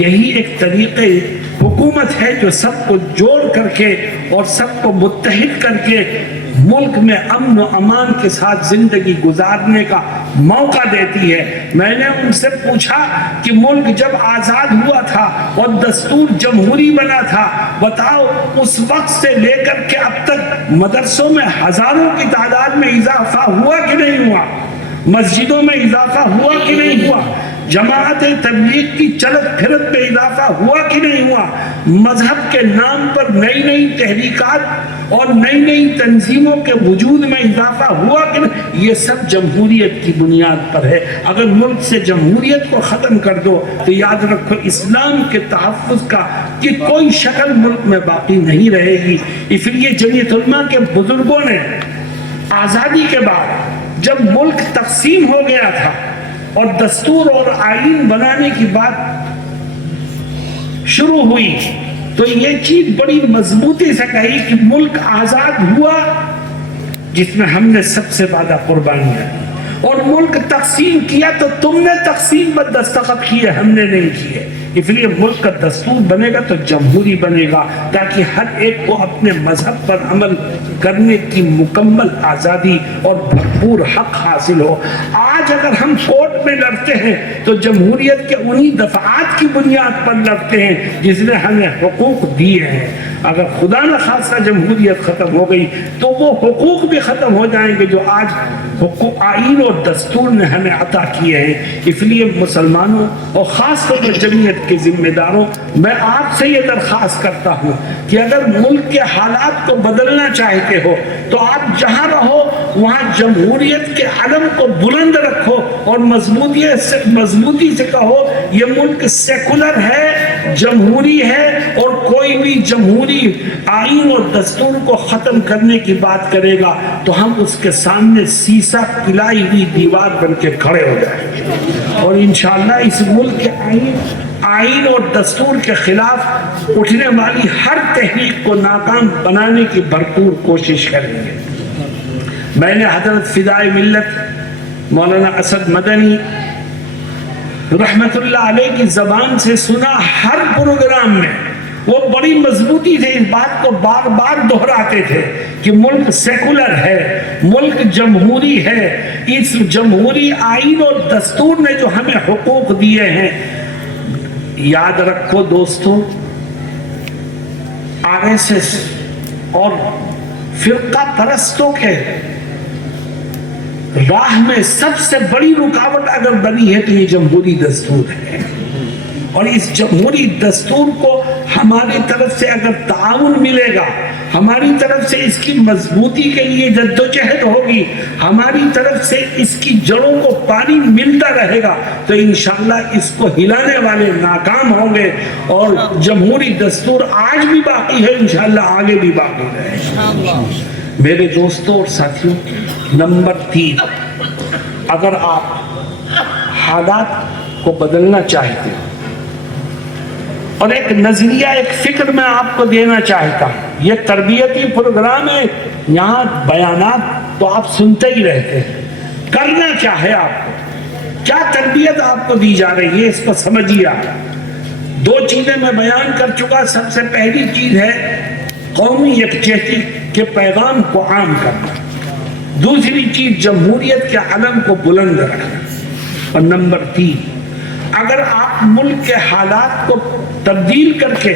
یہی ایک طریقے حکومت ہے جو سب کو جوڑ کر کے اور سب کو متحد کر کے ملک میں امن و امان کے ساتھ زندگی گزارنے کا موقع دیتی ہے۔ میں نے ان سے پوچھا کہ ملک جب آزاد ہوا تھا اور دستور جمہوری بنا تھا، بتاؤ اس وقت سے لے کر کے اب تک مدرسوں میں ہزاروں کی تعداد میں اضافہ ہوا کہ نہیں ہوا؟ مسجدوں میں اضافہ ہوا کہ نہیں ہوا؟ جماعت تبلیغ کی چلت پھرت میں اضافہ ہوا کہ نہیں ہوا؟ مذہب کے نام پر نئی نئی تحریکات اور نئی نئی تنظیموں کے وجود میں اضافہ ہوا کہ نہیں؟ یہ سب جمہوریت کی بنیاد پر ہے۔ اگر ملک سے جمہوریت کو ختم کر دو تو یاد رکھو اسلام کے تحفظ کا کہ کوئی شکل ملک میں باقی نہیں رہے گی۔ اس لیے جمعیت علماء کے بزرگوں نے آزادی کے بعد جب ملک تقسیم ہو گیا تھا اور دستور اور آئین بنانے کی بات شروع ہوئی تو یہ چیز بڑی مضبوطی سے کہی کہ ملک آزاد ہوا جس میں ہم نے سب سے زیادہ قربانیاں دی، اور ملک تقسیم کیا تو تم نے تقسیم پر دستخط کیے، ہم نے نہیں کیے۔ اس لیے ملک کا دستور بنے گا تو جمہوری بنے گا تاکہ ہر ایک کو اپنے مذہب پر عمل کرنے کی مکمل آزادی اور بھرپور حق حاصل ہو۔ آج اگر ہم کورٹ میں لڑتے ہیں تو جمہوریت کے انہی دفعات کی بنیاد پر لڑتے ہیں جس نے ہمیں حقوق دیے ہیں۔ اگر خدا نہ خاصہ جمہوریت ختم ہو گئی تو وہ حقوق بھی ختم ہو جائیں گے جو آج حقوق آئین اور دستور نے ہمیں عطا کیے ہیں۔ اس لیے مسلمانوں اور خاص طور پر جمعیت کے ذمہ داروں، میں آپ سے یہ درخواست کرتا ہوں کہ اگر ملک کے حالات کو بدلنا چاہتے ہو تو آپ جہاں رہو وہاں جمہوریت کے علم کو بلند رکھو اور مضبوطی سے کہو یہ ملک سیکولر ہے، جمہوری ہے، اور کوئی بھی جمہوری آئین اور دستور کو ختم کرنے کی بات کرے گا تو ہم اس کے سامنے سیسا پلائی ہوئی دیوار بن کے کھڑے ہو جائیں گے، اور انشاءاللہ اس ملک کے آئین اور دستور کے خلاف اٹھنے والی ہر تحریک کو ناکام بنانے کی بھرپور کوشش کریں گے۔ میں نے حضرت فدائے ملت مولانا اسد مدنی رحمت اللہ علیہ کی زبان سے سنا، ہر پروگرام میں وہ بڑی مضبوطی سے اس بات کو بار بار دہراتے تھے کہ ملک سیکولر ہے، ملک جمہوری ہے، اس جمہوری آئین اور دستور نے جو ہمیں حقوق دیے ہیں۔ یاد رکھو دوستو، RSS اور فرقہ پرستوں کے راہ میں سب سے بڑی رکاوٹ اگر بنی ہے تو یہ جمہوری دستور ہے، اور اس جمہوری دستور کو ہماری طرف سے اگر تعاون ملے گا، ہماری طرف سے اس کی مضبوطی کے لیے جدوجہد ہوگی، ہماری طرف سے اس کی جڑوں کو پانی ملتا رہے گا تو انشاءاللہ اس کو ہلانے والے ناکام ہوں گے، اور جمہوری دستور آج بھی باقی ہے، انشاءاللہ آگے بھی باقی رہے گا۔ میرے دوستوں اور ساتھیوں، نمبر 3، اگر آپ حالات کو بدلنا چاہتے ہیں اور ایک نظریہ، ایک فکر میں آپ کو دینا چاہتا ہوں، یہ تربیتی پروگرام ہے، یہاں بیانات تو آپ سنتے ہی رہتے ہیں، کرنا کیا ہے آپ کو، کیا تربیت آپ کو دی جا رہی ہے اس کو سمجھیے آپ۔ 2 چیزیں میں بیان کر چکا۔ سب سے پہلی چیز ہے قومی یکجہتی کے پیغام کو عام کرنا، دوسری چیز جمہوریت کے علم کو بلند رکھنا، اور نمبر 3، اگر آپ ملک کے حالات کو تبدیل کر کے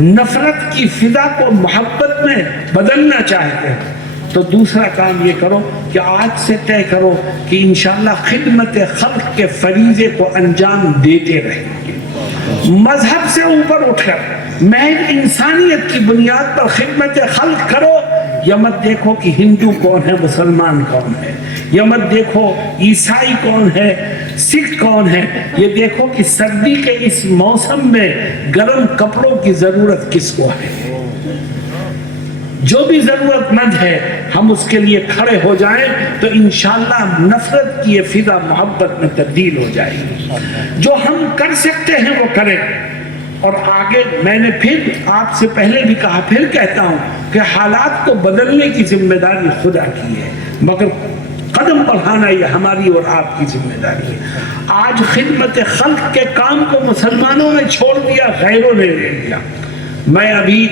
نفرت کی فضا کو محبت میں بدلنا چاہتے ہیں تو دوسرا کام یہ کرو کہ آج سے طے کرو کہ انشاءاللہ خدمت خلق کے فریضے کو انجام دیتے رہیں گے، مذہب سے اوپر اٹھ کر محض انسانیت کی بنیاد پر خدمت خلق کرو۔ یا مت دیکھو کہ ہندو کون ہے، مسلمان کون ہے، یا مت دیکھو عیسائی کون ہے، سکھ کون ہے، یہ دیکھو کہ سردی کے اس موسم میں گرم کپڑوں کی ضرورت کس کو ہے۔ جو بھی ضرورت مند ہے ہم اس کے لیے کھڑے ہو جائیں تو انشاءاللہ نفرت کی یہ فضا محبت میں تبدیل ہو جائے گی۔ جو ہم کر سکتے ہیں وہ کریں، اور آگے میں نے پھر آپ سے پہلے بھی کہا، پھر کہتا ہوں کہ حالات کو بدلنے کی ذمہ داری خدا کی ہے، مگر قدم بڑھانا یہ ہماری اور آپ کی ذمہ داری ہے۔ آج خدمت خلق کے کام کو مسلمانوں نے چھوڑ دیا، غیروں نے لے لیا۔ میں ابھی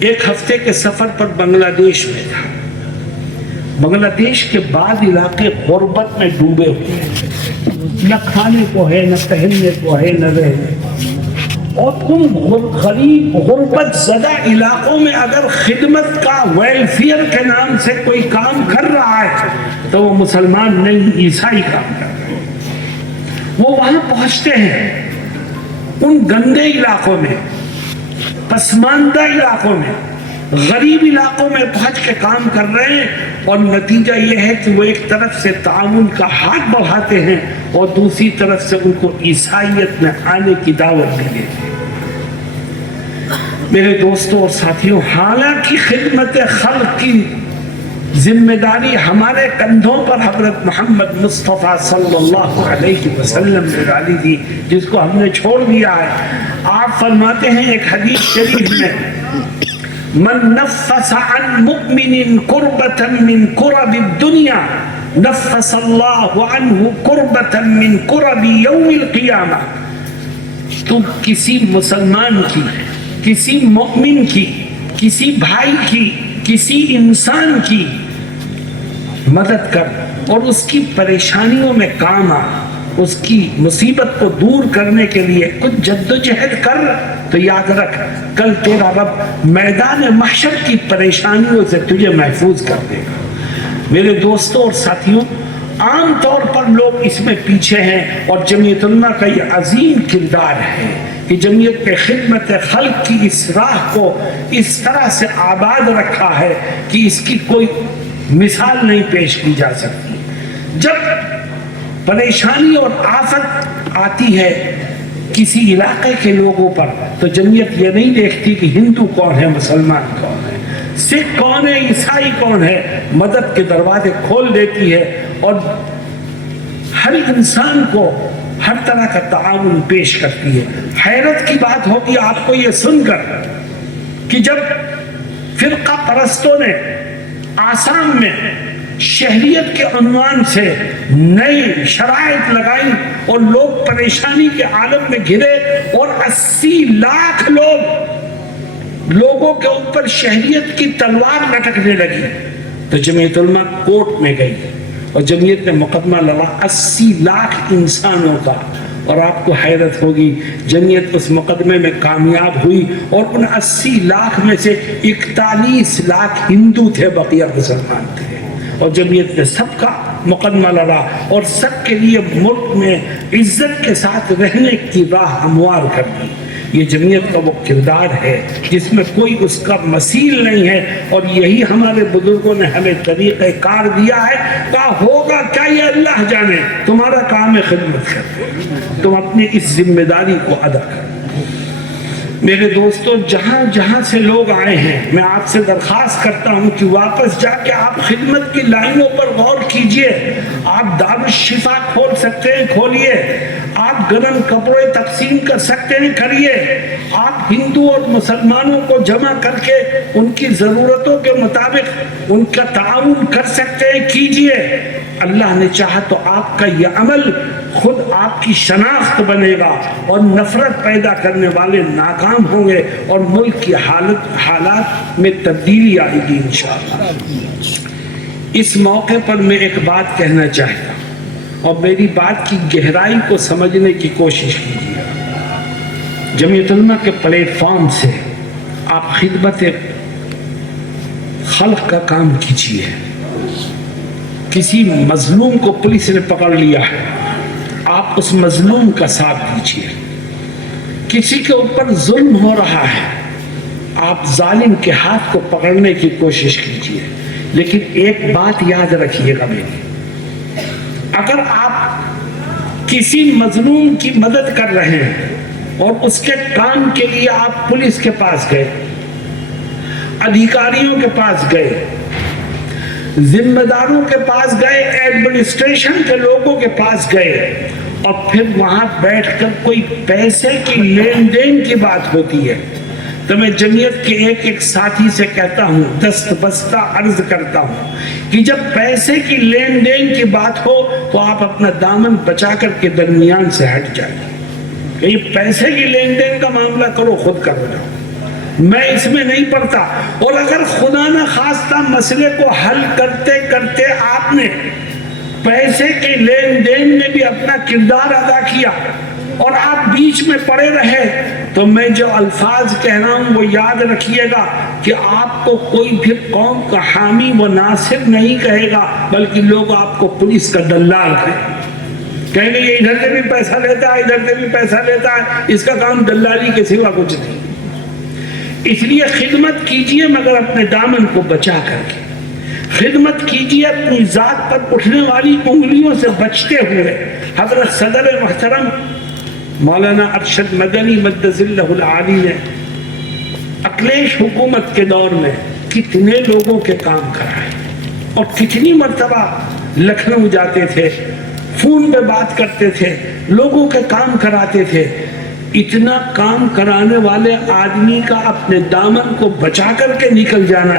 ایک ہفتے کے سفر پر بنگلہ دیش میں تھا۔ بنگلہ دیش کے بعد علاقے غربت میں ڈوبے ہوئے ہیں، نہ کھانے کو ہے، نہ پہننے کو ہے، نہ رہنے کو۔ اور ان غریب غربت زدہ علاقوں میں اگر خدمت کا ویلفیئر کے نام سے کوئی کام کر رہا ہے تو وہ مسلمان نہیں، عیسائی کام کر رہا ہے۔ وہ وہاں پہنچتے ہیں ان گندے علاقوں میں، پسماندہ علاقوں میں، غریب علاقوں میں پہنچ کے کام کر رہے ہیں، اور نتیجہ یہ ہے کہ وہ ایک طرف سے تعاون کا ہاتھ بڑھاتے ہیں اور دوسری طرف سے ان کو عیسائیت میں آنے کی دعوت بھی دیتے ہیں۔ میرے دوستوں اور ساتھیوں، حالانکہ خدمت خلق کی ذمہ داری ہمارے کندھوں پر حضرت محمد مصطفیٰ صلی اللہ علیہ وسلم نے ڈالی تھی، جس کو ہم نے چھوڑ دیا ہے۔ آپ فرماتے ہیں ایک حدیث شریف میں، من نفس عن مؤمن کربة من کرب الدنیا نفس اللہ عنہ کربة من کرب یوم القیامہ۔ تم کسی مسلمان کی، کسی مومن کی، کسی بھائی کی، کسی انسان کی مدد کر اور اس کی پریشانیوں میں کام آ، اس کی مصیبت کو دور کرنے کے لیے کچھ جدوجہد کر، تو یاد رکھ کل تیرا رب میدان محشر کی پریشانیوں سے تجھے محفوظ کر دے گا۔ میرے دوستوں اور ساتھیوں، عام طور پر لوگ اس میں پیچھے ہیں، اور جمعیت علماء کا یہ عظیم کردار ہے کہ جمعیت کے خدمت خلق کی اس راہ کو اس طرح سے آباد رکھا ہے کہ اس کی کوئی مثال نہیں پیش کی جا سکتی۔ جب پریشانی اور آفت آتی ہے کسی علاقے کے لوگوں پر تو جمعیت یہ نہیں دیکھتی کہ ہندو کون ہے، مسلمان کون ہے، سکھ کون ہے، عیسائی کون ہے، مدد کے دروازے کھول دیتی ہے اور ہر انسان کو ہر طرح کا تعاون پیش کرتی ہے۔ حیرت کی بات ہوگی آپ کو یہ سن کر کہ جب فرقہ پرستوں نے آسام میں شہریت کے عنوان سے نئی شرائط لگائی اور لوگ پریشانی کے عالم میں گھرے اور 80 لاکھ لوگوں کے اوپر شہریت کی تلوار لٹکنے لگی، تو جمعیت علماء کورٹ میں گئی اور جمعیت نے مقدمہ لڑا 80 لاکھ انسانوں کا، اور آپ کو حیرت ہوگی جمعیت اس مقدمے میں کامیاب ہوئی، اور ان 80 لاکھ میں سے 41 لاکھ ہندو تھے، بقیہ مسلمان تھے، اور جمعیت نے سب کا مقدمہ لڑا اور سب کے لیے ملک میں عزت کے ساتھ رہنے کی راہ ہموار کر دی۔ یہ جمعیت کا وہ کردار ہے جس میں کوئی اس کا مثیل نہیں ہے، اور یہی ہمارے بزرگوں نے ہمیں طریقہ کار دیا ہے۔ کہا ہوگا کیا یہ اللہ جانے، تمہارا کام ہے خدمت کرنا، تم اپنی اس ذمہ داری کو ادا کرو۔ میرے دوستوں، جہاں جہاں سے لوگ آئے ہیں، میں آپ سے درخواست کرتا ہوں کہ واپس جا کے آپ خدمت کی لائنوں پر غور کیجئے۔ آپ دار الشفا کھول سکتے ہیں، کھولیے۔ آپ گرم کپڑے تقسیم کر سکتے ہیں، کریے۔ آپ ہندو اور مسلمانوں کو جمع کر کے ان کی ضرورتوں کے مطابق ان کا تعاون کر سکتے ہیں، کیجئے۔ اللہ نے چاہا تو آپ کا یہ عمل خود آپ کی شناخت بنے گا، اور نفرت پیدا کرنے والے ناکام ہوں گے، اور ملک کی حالات میں تبدیلی آئے گی انشاءاللہ۔ اس موقع پر میں ایک بات کہنا چاہتا ہوں، اور میری بات کی گہرائی کو سمجھنے کی کوشش کیجیے۔ جمعیت علماء کے پلیٹ فارم سے آپ خدمت خلق کا کام کیجیے۔ کسی مظلوم کو پولیس نے پکڑ لیا ہے، آپ اس مظلوم کا ساتھ دیجیے۔ کسی کے اوپر ظلم ہو رہا ہے، آپ ظالم کے ہاتھ کو پکڑنے کی کوشش کیجیے۔ لیکن ایک بات یاد رکھیے گا میری، اگر آپ کسی مظلوم کی مدد کر رہے ہیں اور اس کے کام کے لیے آپ پولیس کے پاس گئے، ادھیکاریوں کے پاس گئے، ذمہ داروں کے پاس گئے، ایڈمنسٹریشن کے لوگوں کے پاس گئے، اور پھر وہاں بیٹھ کر کوئی پیسے کی لین دین کی بات ہوتی ہے، تو میں جمعیت کے ایک ایک ساتھی سے کہتا ہوں، دست بستہ عرض کرتا ہوں کہ جب پیسے کی لین دین کی بات ہو تو آپ اپنا دامن بچا کر کے درمیان سے ہٹ جائیں۔ کہ یہ پیسے کی لین دین کا معاملہ کرو، خود کرو جاؤ، میں اس میں نہیں پڑتا۔ اور اگر خدا نہ خواستہ مسئلے کو حل کرتے کرتے آپ نے پیسے کے لین دین میں بھی اپنا کردار ادا کیا اور آپ بیچ میں پڑے رہے، تو میں جو الفاظ کہہ رہا ہوں وہ یاد رکھیے گا کہ آپ کو کوئی پھر قوم کا حامی و ناصر نہیں کہے گا، بلکہ لوگ آپ کو پولیس کا دلال کہیں گے یہ ادھر سے بھی پیسہ لیتا ہے، ادھر سے بھی پیسہ لیتا ہے، اس کا کام دلالی کے سوا کچھ نہیں۔ اس لیے خدمت کیجئے مگر اپنے دامن کو بچا کر کے، خدمت کیجئے اپنی ذات پر اٹھنے والی انگلیوں سے بچتے ہوئے۔ حضرت صدر محترم مولانا ارشد مدنی مدث اللہ العالی نے اکلیش حکومت کے دور میں کتنے لوگوں کے کام کرائے اور کتنی مرتبہ لکھنؤ جاتے تھے، فون پہ بات کرتے تھے، لوگوں کے کام کراتے تھے۔ اتنا کام کرانے والے آدمی کا اپنے دامن کو بچا کر کے نکل جانا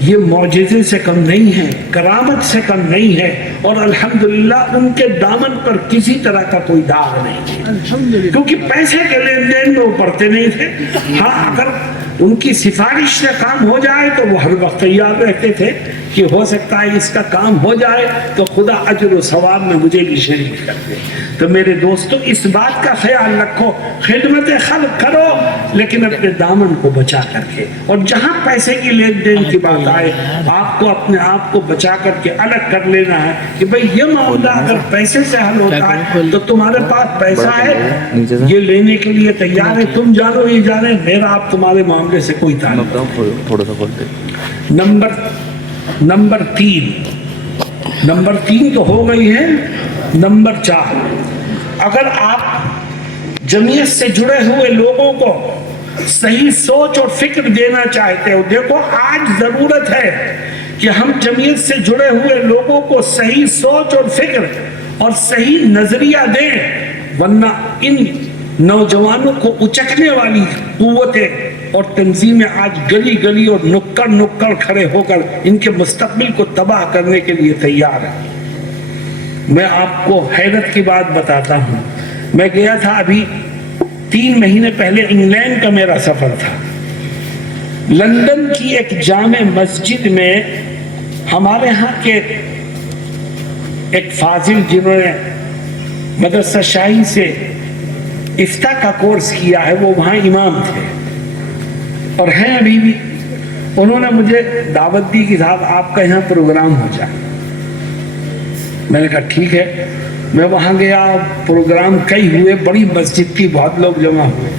یہ معجزے سے کم نہیں ہے، کرامت سے کم نہیں ہے، اور الحمدللہ ان کے دامن پر کسی طرح کا کوئی داغ نہیں ہے، کیونکہ پیسے کے لین دین میں وہ پڑتے نہیں تھے۔ ہاں اگر ان کی سفارش سے کام ہو جائے تو وہ ہر وقت تیار رہتے تھے کہ ہو سکتا ہے اس کا کام ہو جائے تو خدا اجر و ثواب میں مجھے بھی شریک کر دے۔ تو میرے دوستو اس بات کا خیال رکھو، خدمت خلق کرو لیکن اپنے دامن کو بچا کر کے، اور جہاں پیسے کی لین دین کی بات آئے آپ کو اپنے آپ کو بچا کر کے الگ کر لینا ہے کہ بھئی یہ معاملہ اگر پیسے سے حل ہوتا ہے تو تمہارے پاس پیسہ ہے، یہ لینے کے لیے تیار ہے، تم جانو یہ جانے، میرا آپ تمہارے معاملے سے کوئی تعلق نہیں۔ نمبر تین تو ہو گئی ہے۔ نمبر 4، اگر آپ جمعیت سے جڑے ہوئے لوگوں کو صحیح سوچ اور فکر دینا چاہتے ہو، دیکھو آج ضرورت ہے کہ ہم جمعیت سے جڑے ہوئے لوگوں کو صحیح سوچ اور فکر اور صحیح نظریہ دیں، ورنہ ان نوجوانوں کو اچکنے والی قوتیں اور تنظیمیں آج گلی گلی اور نکڑ نکڑ کھڑے ہو کر ان کے مستقبل کو تباہ کرنے کے لیے تیار ہیں۔ میں آپ کو حیرت کی بات بتاتا ہوں، میں گیا تھا ابھی 3 مہینے پہلے، انگلینڈ کا میرا سفر تھا۔ لندن کی ایک جامع مسجد میں ہمارے ہاں کے ایک فاضل جنہوں نے مدرسہ شاہی سے افتاء کا کورس کیا ہے، وہ وہاں امام تھے اور ہیں ابھی بھی۔ انہوں نے مجھے دعوت دی کہ صاحب آپ کا یہاں پروگرام ہو جائے۔ میں نے کہا ٹھیک ہے، میں وہاں گیا، پروگرام کئی ہوئے، بڑی مسجد تھی، بہت لوگ جمع ہوئے۔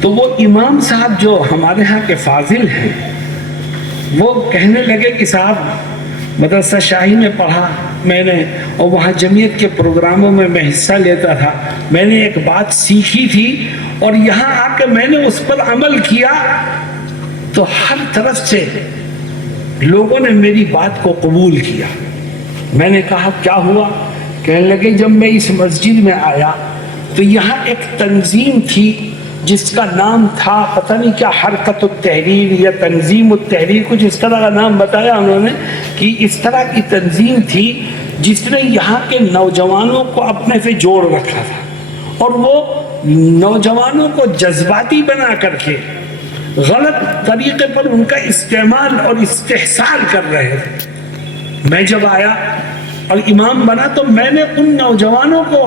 تو وہ امام صاحب جو ہمارے ہاں کے فاضل ہیں وہ کہنے لگے کہ صاحب مدرسہ شاہی میں پڑھا میں نے اور وہاں جمعیت کے پروگراموں میں میں حصہ لیتا تھا، میں نے ایک بات سیکھی تھی اور یہاں آ کے میں نے اس پر عمل کیا تو ہر طرف سے لوگوں نے میری بات کو قبول کیا۔ میں نے کہا کیا ہوا؟ کہنے لگے جب میں اس مسجد میں آیا تو یہاں ایک تنظیم تھی جس کا نام تھا پتہ نہیں کیا، حرکت التحریر یا تنظیم التحریر، کچھ اس طرح کا نام بتایا انہوں نے، کہ اس طرح کی تنظیم تھی جس نے یہاں کے نوجوانوں کو اپنے سے جوڑ رکھا تھا اور وہ نوجوانوں کو جذباتی بنا کر کے غلط طریقے پر ان کا استعمال اور استحصال کر رہے تھے۔ میں جب آیا اور امام بنا تو میں نے ان نوجوانوں کو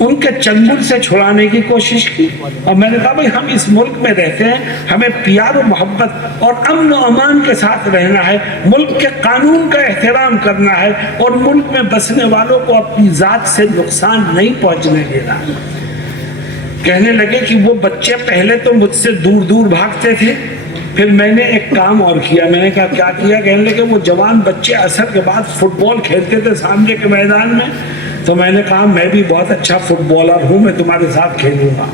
ان کے چنگل سے چھڑانے کی کوشش کی اور میں نے کہا بھائی ہم اس ملک میں رہتے ہیں، ہمیں پیار و محبت اور امن و امان کے ساتھ رہنا ہے، ملک کے قانون کا احترام کرنا ہے اور ملک میں بسنے والوں کو اپنی ذات سے نقصان نہیں پہنچنے دینا۔ کہنے لگے کہ وہ بچے پہلے تو مجھ سے دور دور بھاگتے تھے، پھر میں نے ایک کام اور کیا۔ میں نے کہا کیا کیا؟ کہنے لگے وہ جوان بچے عصر کے بعد فٹ بال کھیلتے تھے سامنے کے میدان میں، تو میں نے کہا میں بھی بہت اچھا فٹ بالر ہوں، میں تمہارے ساتھ کھیلوں گا۔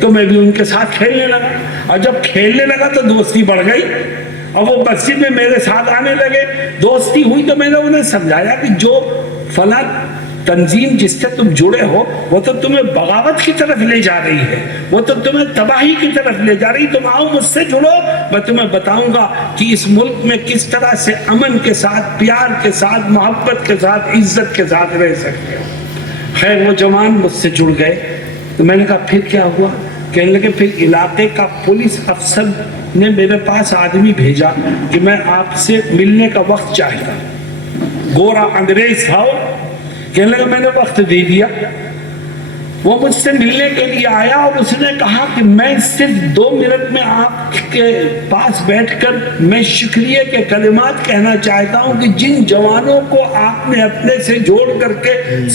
تو میں بھی ان کے ساتھ کھیلنے لگا اور جب کھیلنے لگا تو دوستی بڑھ گئی اور وہ مسجد میں میرے ساتھ آنے لگے، دوستی ہوئی۔ تو میں نے انہیں سمجھایا کہ جو فلاں تنظیم جس سے تم جڑے ہو وہ تو تمہیں بغاوت کی طرف لے جا رہی ہے، وہ تو تمہیں تباہی کی طرف لے جا رہی ہے۔ تم آؤ مجھ سے جڑو، میں تمہیں بتاؤں گا کہ اس ملک میں کس طرح سے امن کے ساتھ، پیار کے ساتھ، محبت کے ساتھ، عزت کے ساتھ رہ سکتے ہو۔ خیر وہ جوان مجھ سے جڑ گئے تو میں نے کہا پھر کیا ہوا؟ کہنے لگے پھر علاقے کا پولیس افسر نے میرے پاس آدمی بھیجا کہ میں آپ سے ملنے کا وقت چاہتا، گورا انگریز تھا، کہنے لگا میں نے وقت دے دیا، وہ مجھ سے ملنے کے لیے آیا اور اس نے کہا کہ میں صرف 2 منٹ میں آپ کے پاس بیٹھ کر میں شکریہ کے کلمات کہنا چاہتا ہوں کہ جن جوانوں کو آپ نے اپنے سے جوڑ کر کے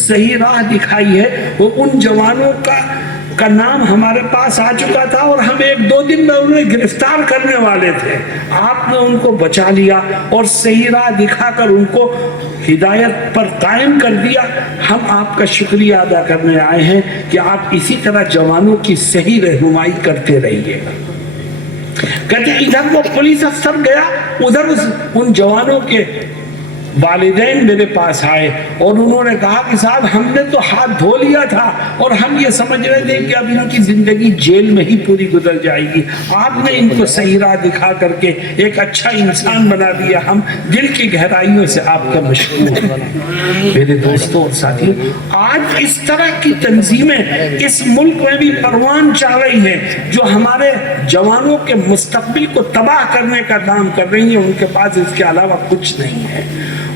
صحیح راہ دکھائی ہے وہ ان جوانوں کا نام ہمارے پاس آ چکا تھا اور ہم 1-2 دن میں انہیں گرفتار کرنے والے تھے، آپ نے ان کو بچا لیا اور صحیح راہ دکھا کر ان کو ہدایت پر قائم کر دیا۔ ہم آپ کا شکریہ ادا کرنے آئے ہیں کہ آپ اسی طرح جوانوں کی صحیح رہنمائی کرتے رہیے گا۔ کہتے ہیں ادھر وہ پولیس افسر گیا، ادھر ان جوانوں کے والدین میرے پاس آئے اور انہوں نے کہا کہ صاحب ہم نے تو ہاتھ دھو لیا تھا اور ہم یہ سمجھ رہے تھے کہ اب ان کی زندگی جیل میں ہی پوری گزر جائے گی، آپ نے ان کو صحیح راہ دکھا کر کے ایک اچھا انسان بنا دیا، ہم دل کی گہرائیوں سے آپ کا مشکور ہیں۔ میرے دوستوں اور ساتھیوں، آج اس طرح کی تنظیمیں اس ملک میں بھی پروان چاہ رہی ہیں جو ہمارے جوانوں کے مستقبل کو تباہ کرنے کا کام کر رہی ہیں۔ ان کے پاس اس کے علاوہ کچھ نہیں ہے،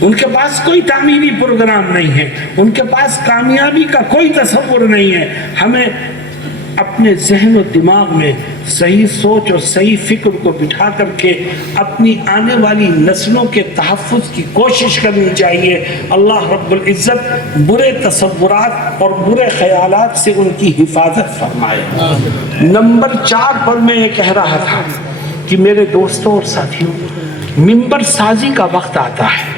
ان کے پاس کوئی تعمیری پروگرام نہیں ہے، ان کے پاس کامیابی کا کوئی تصور نہیں ہے۔ ہمیں اپنے ذہن و دماغ میں صحیح سوچ اور صحیح فکر کو بٹھا کر کے اپنی آنے والی نسلوں کے تحفظ کی کوشش کرنی چاہیے۔ اللہ رب العزت برے تصورات اور برے خیالات سے ان کی حفاظت فرمائے۔ نمبر 4 پر میں یہ کہہ رہا تھا کہ میرے دوستوں اور ساتھیوں، ممبر سازی کا وقت آتا ہے۔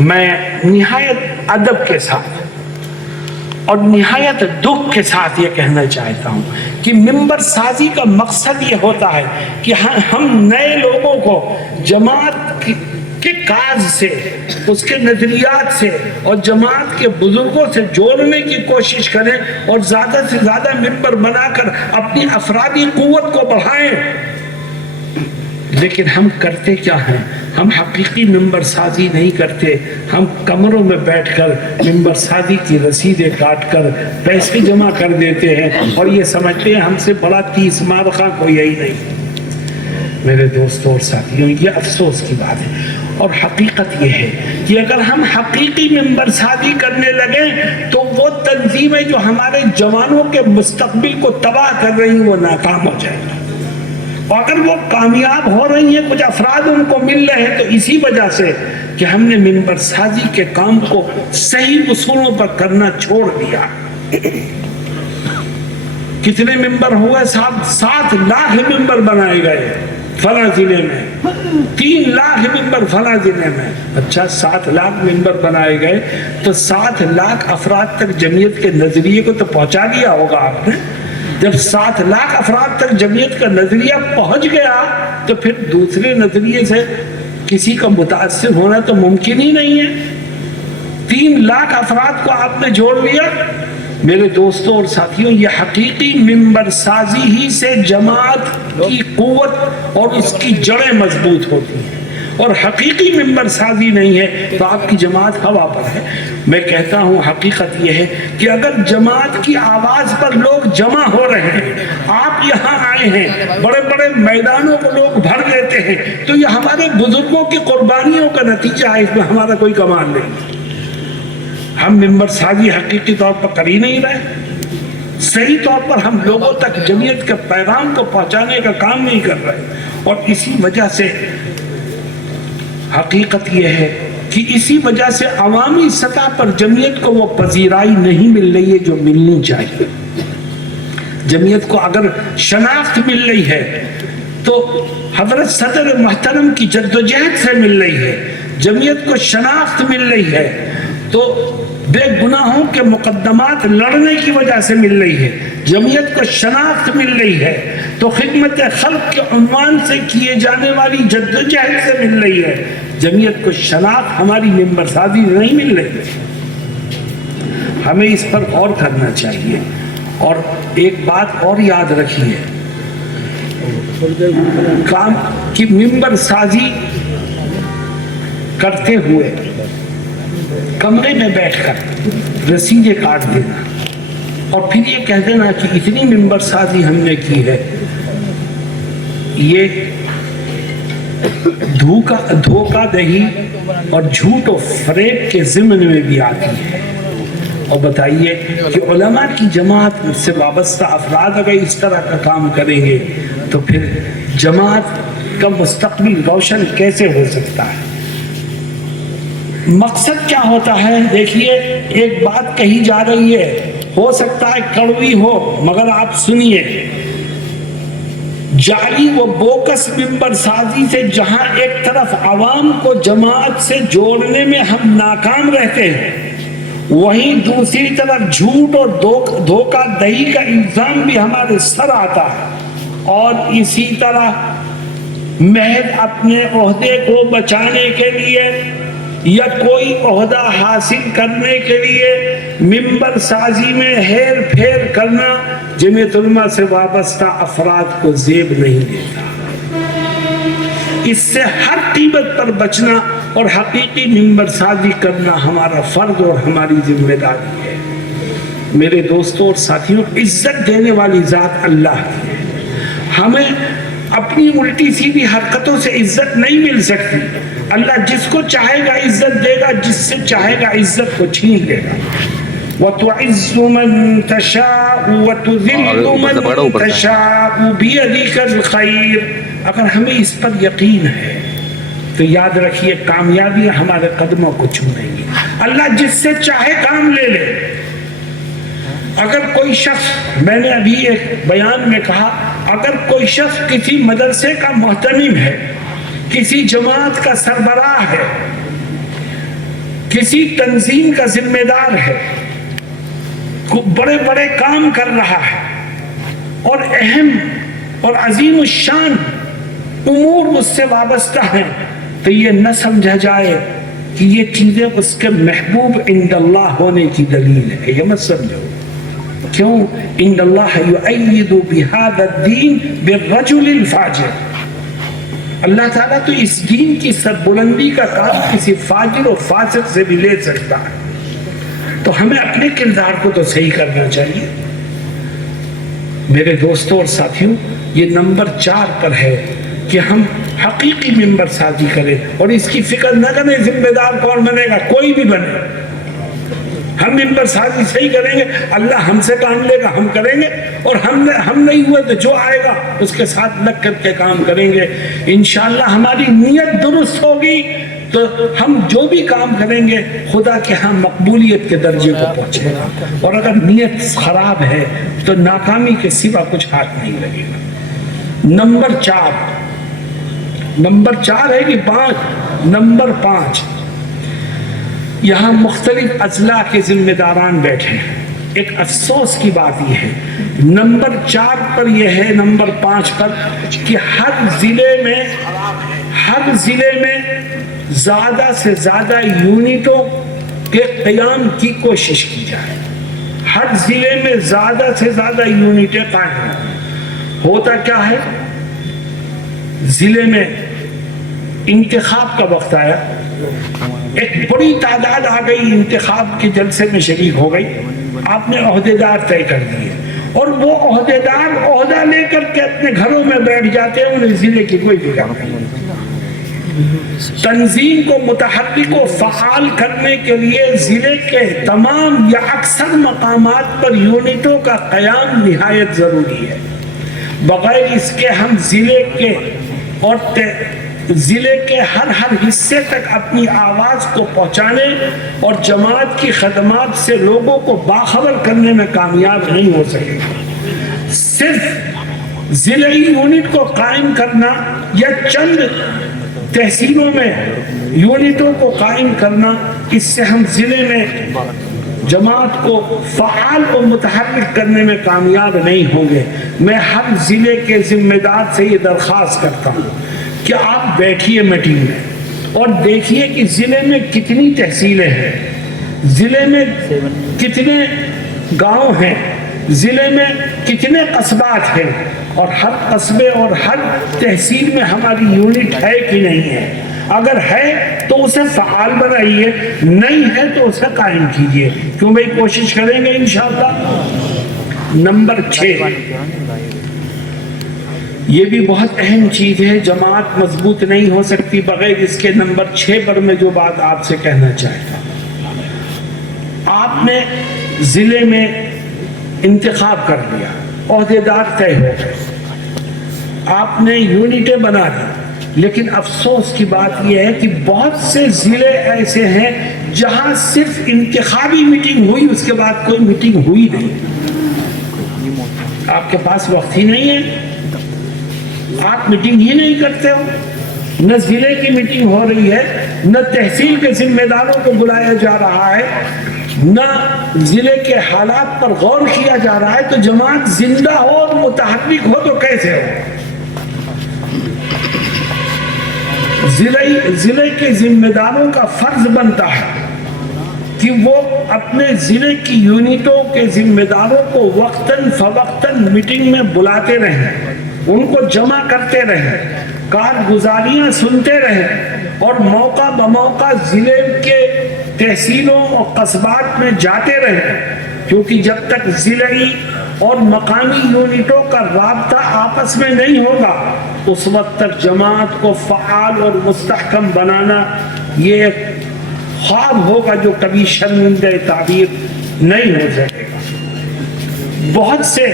میں نہایت ادب کے ساتھ اور نہایت دکھ کے ساتھ یہ کہنا چاہتا ہوں کہ ممبر سازی کا مقصد یہ ہوتا ہے کہ ہم نئے لوگوں کو جماعت کے کاز سے، اس کے نظریات سے اور جماعت کے بزرگوں سے جوڑنے کی کوشش کریں اور زیادہ سے زیادہ ممبر بنا کر اپنی افرادی قوت کو بڑھائیں۔ لیکن ہم کرتے کیا ہیں؟ ہم حقیقی ممبر سازی نہیں کرتے، ہم کمروں میں بیٹھ کر ممبر سازی کی رسیدیں کاٹ کر پیسے جمع کر دیتے ہیں اور یہ سمجھتے ہیں ہم سے بڑا 30 مارخہ کوئی یہی نہیں۔ میرے دوستوں اور ساتھیوں، یہ افسوس کی بات ہے اور حقیقت یہ ہے کہ اگر ہم حقیقی ممبر سازی کرنے لگیں تو وہ تنظیمیں جو ہمارے جوانوں کے مستقبل کو تباہ کر رہی ہیں وہ ناکام ہو جائیں گی، اور اگر وہ کامیاب ہو رہی ہیں، کچھ افراد ان کو مل رہے ہیں، تو اسی وجہ سے کہ ہم نے ممبر سازی کے کام کو صحیح اصولوں پر کرنا چھوڑ دیا۔ کتنے ممبر ہوئے صاحب؟ 7 لاکھ ممبر بنائے گئے فلاں ضلع میں، 3 لاکھ ممبر فلاں ضلع میں۔ اچھا 7 لاکھ ممبر بنائے گئے تو 7 لاکھ افراد تک جمعیت کے نظریے کو تو پہنچا دیا ہوگا آپ نے۔ جب 7 لاکھ افراد تک جمعیت کا نظریہ پہنچ گیا تو پھر دوسرے نظریے سے کسی کا متاثر ہونا تو ممکن ہی نہیں ہے۔ 3 لاکھ افراد کو آپ نے جوڑ لیا۔ میرے دوستوں اور ساتھیوں، یہ حقیقی ممبر سازی ہی سے جماعت کی قوت اور اس کی جڑیں مضبوط ہوتی ہیں، اور حقیقی ممبر سازی نہیں ہے تو آپ کی جماعت ہوا پر ہے۔ میں کہتا ہوں حقیقت یہ ہے کہ اگر جماعت کی آواز پر لوگ جمع ہو رہے ہیں، آپ یہاں آئے ہیں، بڑے بڑے میدانوں کو لوگ بھر دیتے ہیں، تو یہ ہمارے بزرگوں کی قربانیوں کا نتیجہ ہے، اس میں ہمارا کوئی کمال نہیں۔ ہم ممبر سازی حقیقی طور پر کر ہی نہیں رہے، صحیح طور پر ہم لوگوں تک جمعیت کے پیغام کو پہنچانے کا کام نہیں کر رہے، اور اسی وجہ سے حقیقت یہ ہے کہ اسی وجہ سے عوامی سطح پر جمعیت کو وہ پذیرائی نہیں مل رہی ہے جو ملنی چاہیے۔ جمعیت کو اگر شناخت مل رہی ہے تو حضرت صدر محترم کی جدوجہد سے مل رہی ہے، جمعیت کو شناخت مل رہی ہے تو بے گناہوں کے مقدمات لڑنے کی وجہ سے مل رہی ہے، جمعیت کو شناخت مل رہی ہے تو خدمت خلق کے عنوان سے کیے جانے والی جدوجہد سے مل رہی ہے، جمعیت کو شناخت ہماری ممبر سازی نہیں مل رہی ہے۔ ہمیں اس پر غور کرنا چاہیے. اور ایک بات اور یاد رکھیے، کام کی ممبر سازی کرتے ہوئے کمرے میں بیٹھ کر رسیدیں کاٹ دینا اور پھر یہ کہہ دینا کہ اتنی ممبر سازی ہم نے کی ہے، یہ دھوکہ دہی اور جھوٹ و فریب کے ضمن میں بھی آتی ہے. اور بتائیے کہ علماء کی جماعت سے وابستہ افراد اگر اس طرح کا کام کریں گے تو پھر جماعت کا مستقبل روشن کیسے ہو سکتا ہے؟ مقصد کیا ہوتا ہے؟ دیکھیے، ایک بات کہی جا رہی ہے، ہو سکتا ہے کڑوی ہو، مگر آپ سنیے، جعلی و بوکس ممبر سازی سے جہاں ایک طرف عوام کو جماعت سے جوڑنے میں ہم ناکام رہتے ہیں، وہیں دوسری طرف جھوٹ اور دھوکہ دہی کا الزام بھی ہمارے سر آتا ہے، اور اسی طرح محض اپنے عہدے کو بچانے کے لیے یا کوئی عہدہ حاصل کرنے کے لیے ممبر سازی میں ہیر پھیر کرنا جمعیت علماء سے وابستہ افراد کو زیب نہیں دیتا. اس سے ہر قیمت پر بچنا اور حقیقی ممبر سازی کرنا ہمارا فرض اور ہماری ذمہ داری ہے. میرے دوستوں اور ساتھیوں، عزت دینے والی ذات اللہ کی ہے. ہمیں اپنی الٹی سیدھی حرکتوں سے عزت نہیں مل سکتی. اللہ جس کو چاہے گا عزت دے گا، جس سے چاہے گا عزت کو چھین لے گا. وَتُعِزُّ مَن تَشَاءُ وَتُذِلُّ مَن تَشَاءُ بِيَدِكَ الْخَيْرُ. اگر ہمیں اس پر یقین ہے تو یاد رکھیے کامیابی ہمارے قدموں کو چھوئیں گی. اللہ جس سے چاہے کام لے لے. اگر کوئی شخص، میں نے ابھی ایک بیان میں کہا، اگر کوئی شخص کسی مدرسے کا محتمم ہے، کسی جماعت کا سربراہ ہے، کسی تنظیم کا ذمہ دار ہے، بڑے بڑے کام کر رہا ہے اور اہم اور عظیم الشان امور اس سے وابستہ ہیں، تو یہ نہ سمجھا جائے کہ یہ چیزیں اس کے محبوب عند اللہ ہونے کی دلیل ہے. یہ مت سمجھو. کیوں؟ ان اللہ یؤید بہذا الدین بالرجل الفاجر. اللہ تعالیٰ تو اس دین کی سربلندی کا کام کسی فاجر و فاسق سے بھی لے سکتا ہے. تو ہمیں اپنے کردار کو تو صحیح کرنا چاہیے. میرے دوستوں اور ساتھیوں، یہ نمبر 4 پر ہے کہ ہم حقیقی ممبر سازی کریں اور اس کی فکر نہ کریں ذمہ دار کون بنے گا، کوئی بھی بنے. ہم ممبر سازی صحیح کریں گے، اللہ ہم سے کام لے گا، ہم کریں گے، اور ہم نہیں ہوئے تو جو آئے گا اس کے ساتھ لگ کر کے کام کریں گے. انشاءاللہ ہماری نیت درست ہوگی تو ہم جو بھی کام کریں گے خدا کے ہاں مقبولیت کے درجے کو پہنچے گا. اور اگر نیت خراب ہے تو ناکامی کے سوا کچھ ہاتھ نہیں لگے گا. نمبر 4 ہے کہ 5. نمبر 5، یہاں مختلف اضلاع کے ذمہ داران بیٹھے ہیں. ایک افسوس کی بات یہ ہے، نمبر 4 پر یہ ہے، نمبر 5 پر، کہ ہر ضلع میں زیادہ سے زیادہ یونٹوں کے قیام کی کوشش کی جائے. ہر ضلع میں زیادہ سے زیادہ یونٹیں قائم ہوں. ہوتا کیا ہے، ضلع میں انتخاب کا وقت آیا، ایک بڑی تعداد آ گئی، انتخاب کے جلسے میں شریک ہو گئی، آپ نے عہدیدار طے کر دیے، اور وہ عہدیدار عہدہ لے کر کے اپنے گھروں میں بیٹھ جاتے ہیں، انہیں ضلع کی کوئی فکر نہیں. تنظیم کو متحرک و فعال کرنے کے لیے ضلع کے تمام یا اکثر مقامات پر یونٹوں کا قیام نہایت ضروری ہے. بغیر اس کے ہم ضلع کے ہر حصے تک اپنی آواز کو پہنچانے اور جماعت کی خدمات سے لوگوں کو باخبر کرنے میں کامیاب نہیں ہو سکے. صرف ضلعی یونٹ کو قائم کرنا یا چند تحصیلوں میں یونٹوں کو قائم کرنا، اس سے ہم ضلع میں جماعت کو فعال و متحرک کرنے میں کامیاب نہیں ہوں گے. میں ہر ضلع کے ذمہ دار سے یہ درخواست کرتا ہوں کہ آپ بیٹھیے میٹنگ میں اور دیکھیے کہ ضلع میں کتنی تحصیلیں ہیں، ضلع میں کتنے گاؤں ہیں، ضلع میں کتنے قصبات ہیں، اور ہر قصبے اور ہر تحصیل میں ہماری یونٹ ہے کہ نہیں ہے؟ اگر ہے تو اسے فعال بنائیے، نہیں ہے تو اسے قائم کیجیے، کیوں بھائی کوشش کریں گے انشاءاللہ۔ نمبر 6، یہ بھی بہت اہم چیز ہے، جماعت مضبوط نہیں ہو سکتی بغیر اس کے۔ نمبر 6 پر میں جو بات آپ سے کہنا چاہتا ہوں، آپ نے ضلع میں انتخاب کر لیا، عہدیدار طے ہو گئے، آپ نے یونٹیں بنا دی، لیکن افسوس کی بات یہ ہے کہ بہت سے ضلع ایسے ہیں جہاں صرف انتخابی میٹنگ ہوئی، اس کے بعد کوئی میٹنگ ہوئی نہیں۔ آپ کے پاس وقت ہی نہیں ہے، آپ میٹنگ ہی نہیں کرتے ہو، نہ ضلع کی میٹنگ ہو رہی ہے، نہ تحصیل کے ذمہ داروں کو بلایا جا رہا ہے، نہ ضلع کے حالات پر غور کیا جا رہا ہے، تو جماعت زندہ ہو اور متحرک ہو تو کیسے ہو؟ ضلع کے ذمہ داروں کا فرض بنتا ہے کہ وہ اپنے ضلع کی یونٹوں کے ذمہ داروں کو وقتاً فوقتاً میٹنگ میں بلاتے رہیں، ان کو جمع کرتے رہیں، کارگزاریاں سنتے رہیں، اور موقع بموقع ضلع کے تحصیلوں اور قصبات میں جاتے رہیں، کیونکہ جب تک ضلعی اور مقامی یونٹوں کا رابطہ آپس میں نہیں ہوگا، اس وقت تک جماعت کو فعال اور مستحکم بنانا یہ ایک خواب ہوگا جو کبھی شرمندہ تعبیر نہیں ہو سکے گا۔ بہت سے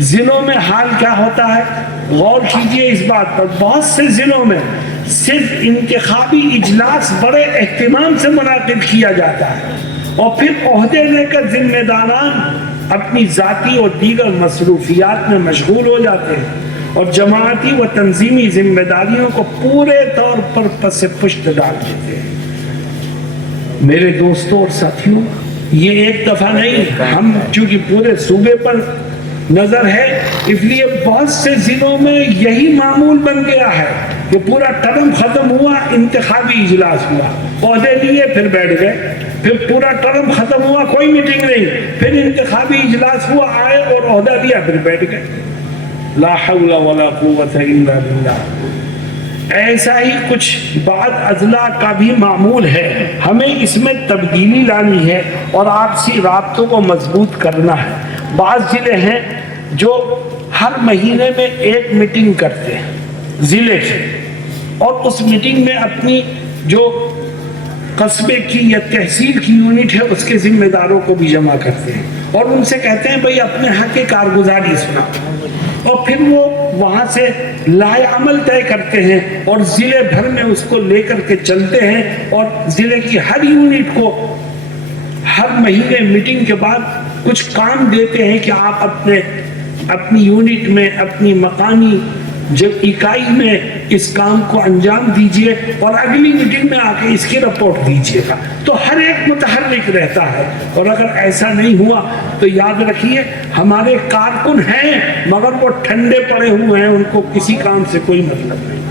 ضلعوں میں حال کیا ہوتا ہے، غور کیجئے اس بات پر، بہت سے ضلعوں میں صرف انتخابی اجلاس بڑے اہتمام سے منعقد کیا جاتا ہے، اور پھر عہدے لے کر ذمہ داران اپنی ذاتی اور دیگر مصروفیات میں مشغول ہو جاتے ہیں، اور جماعتی و تنظیمی ذمہ داریوں کو پورے طور پر پس پشت ڈال دیتے ہیں۔ میرے دوستوں اور ساتھیوں، یہ ایک دفعہ نہیں، ہم چونکہ پورے صوبے پر نظر ہے، اس لیے بہت سے ضلعوں میں یہی معمول بن گیا ہے کہ پورا ٹرم ختم ہوا، انتخابی اجلاس ہوا، عہدے لیے پھر بیٹھ گئے، پھر پورا ٹرم ختم ہوا، کوئی میٹنگ نہیں، پھر انتخابی اجلاس ہوا، آئے اور عہدہ لیا، پھر بیٹھ گئے۔ لا حول ولا قوت الا باللہ۔ ایسا ہی کچھ بعض اضلاع کا بھی معمول ہے، ہمیں اس میں تبدیلی لانی ہے اور آپسی رابطوں کو مضبوط کرنا ہے۔ بعض ضلع ہیں جو ہر مہینے میں ایک میٹنگ کرتے ہیں ضلع کی، اور اس میٹنگ میں اپنی جو قصبے کی یا تحصیل کی یونٹ ہے اس کے ذمہ داروں کو بھی جمع کرتے ہیں، اور ان سے کہتے ہیں بھئی اپنے حق کی کارگزاری سنا، اور پھر وہ وہاں سے لائے عمل طے کرتے ہیں اور ضلع بھر میں اس کو لے کر کے چلتے ہیں، اور ضلع کی ہر یونٹ کو ہر مہینے میٹنگ کے بعد کچھ کام دیتے ہیں کہ آپ اپنی یونٹ میں، اپنی مقامی جب اکائی میں اس کام کو انجام دیجئے، اور اگلی میٹنگ میں آ کے اس کی رپورٹ دیجئے گا، تو ہر ایک متحرک رہتا ہے۔ اور اگر ایسا نہیں ہوا تو یاد رکھیے ہمارے کارکن ہیں مگر وہ ٹھنڈے پڑے ہوئے ہیں، ان کو کسی کام سے کوئی مطلب نہیں۔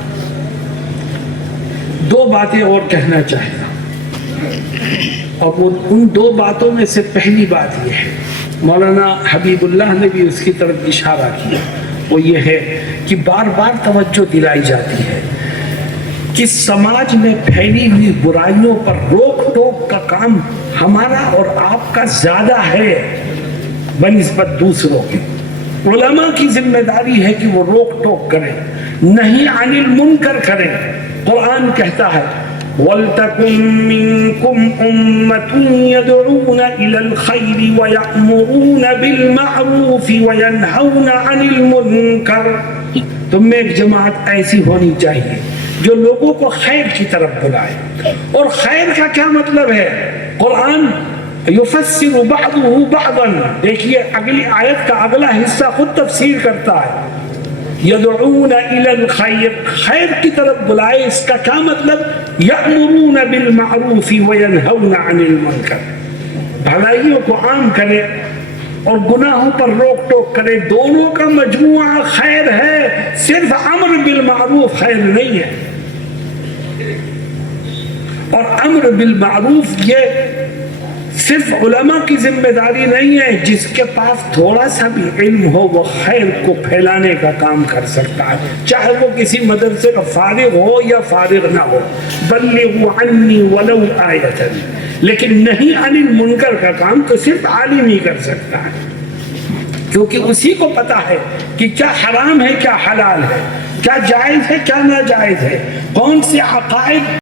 دو باتیں اور کہنا چاہتا ہوں، اور ان دو باتوں میں سے پہلی بات یہ ہے، مولانا حبیب اللہ نے بھی اس کی طرف اشارہ کیا، وہ یہ ہے کہ بار بار توجہ دلائی جاتی ہے کہ سماج میں پھیلی ہوئی برائیوں پر روک ٹوک کا کام ہمارا اور آپ کا زیادہ ہے بنسبت دوسروں کے۔ علماء کی ذمہ داری ہے کہ وہ روک ٹوک کریں، نہیں عن المنکر کریں۔ قرآن کہتا ہے وَلْتَكُن مِّنكُمْ أُمَّةٌ يَدْعُونَ إِلَى الْخَيْرِ وَيَأْمُرُونَ بِالْمَعْرُوفِ وَيَنْهَوْنَ عَنِ الْمُنكَرِ۔ تم میں ایک جماعت ایسی ہونی چاہیے جو لوگوں کو خیر کی طرف بلائے۔ اور خیر کا کیا مطلب ہے؟ قرآن یفسر بعضہ بعضا، دیکھیے اگلی آیت کا اگلا حصہ خود تفسیر کرتا ہے، یدعون الی الخیر، خیر کی طرف بلائے، اس کا کیا مطلب؟ یأمرون بالمعروف وینہون عن المنکر، بھلائیوں کو عام کرے اور گناہوں پر روک ٹوک کرے، دونوں کا مجموعہ خیر ہے، صرف امر بالمعروف خیر نہیں ہے۔ اور امر بالمعروف یہ صرف علماء کی ذمہ داری نہیں ہے، جس کے پاس تھوڑا سا بھی علم ہو وہ خیر کو پھیلانے کا کام کر سکتا ہے، چاہے وہ کسی مدرسے کا فارغ ہو یا فارغ نہ ہو۔ بلغوا عنی ولو آیۃ، لیکن نہیں عن المنکر کا کام تو صرف عالم ہی کر سکتا ہے، کیونکہ اسی کو پتا ہے کہ کیا حرام ہے کیا حلال ہے، کیا جائز ہے کیا ناجائز ہے، کون سے عقائد